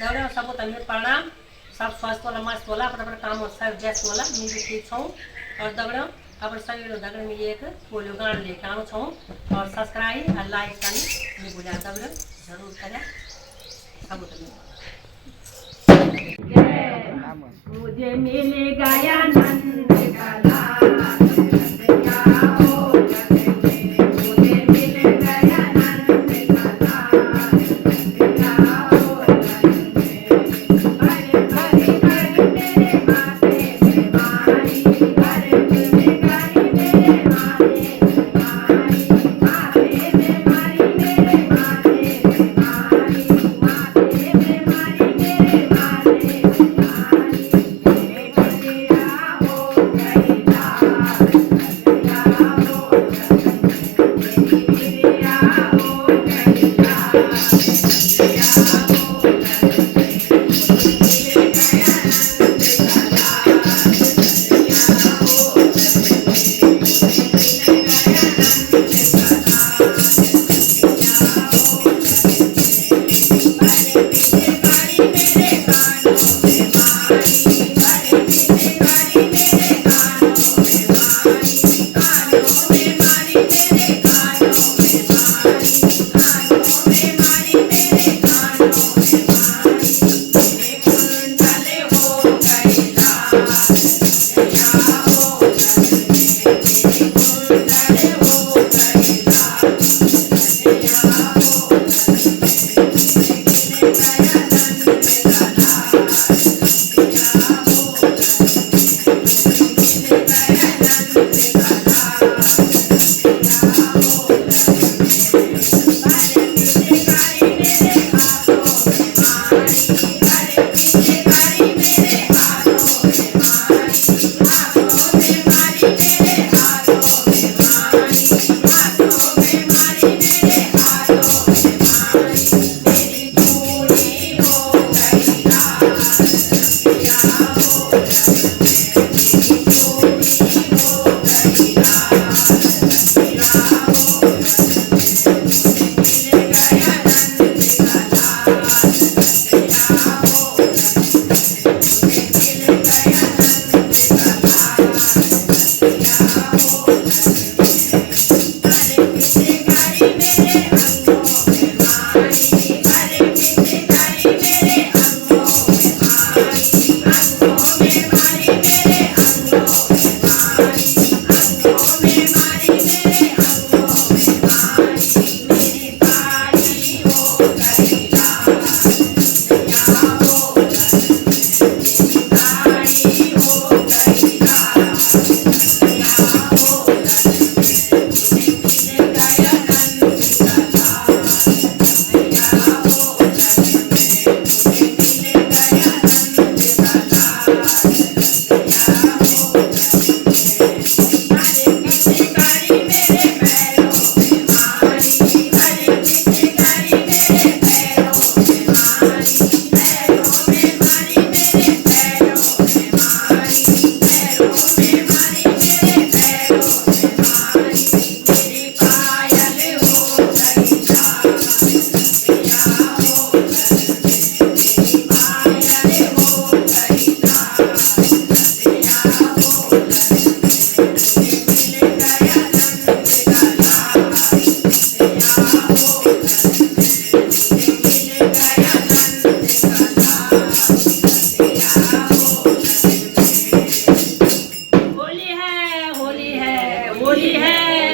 दौड़े सबको तमिल प्रणाम। सब स्वास्थ्य वाला मस्त वाला अपन काम सब व्यस्त वाला मैं भी ठीक छूँ और दौड़े अपन शरीर दगड़ में एक पोलियो गान लेके आऊँ छूँ और सब्सक्राइब और लाइक करनी नहीं भूला दौड़े जरूर करें सब मुझे मिल गया नंद का लाल होली है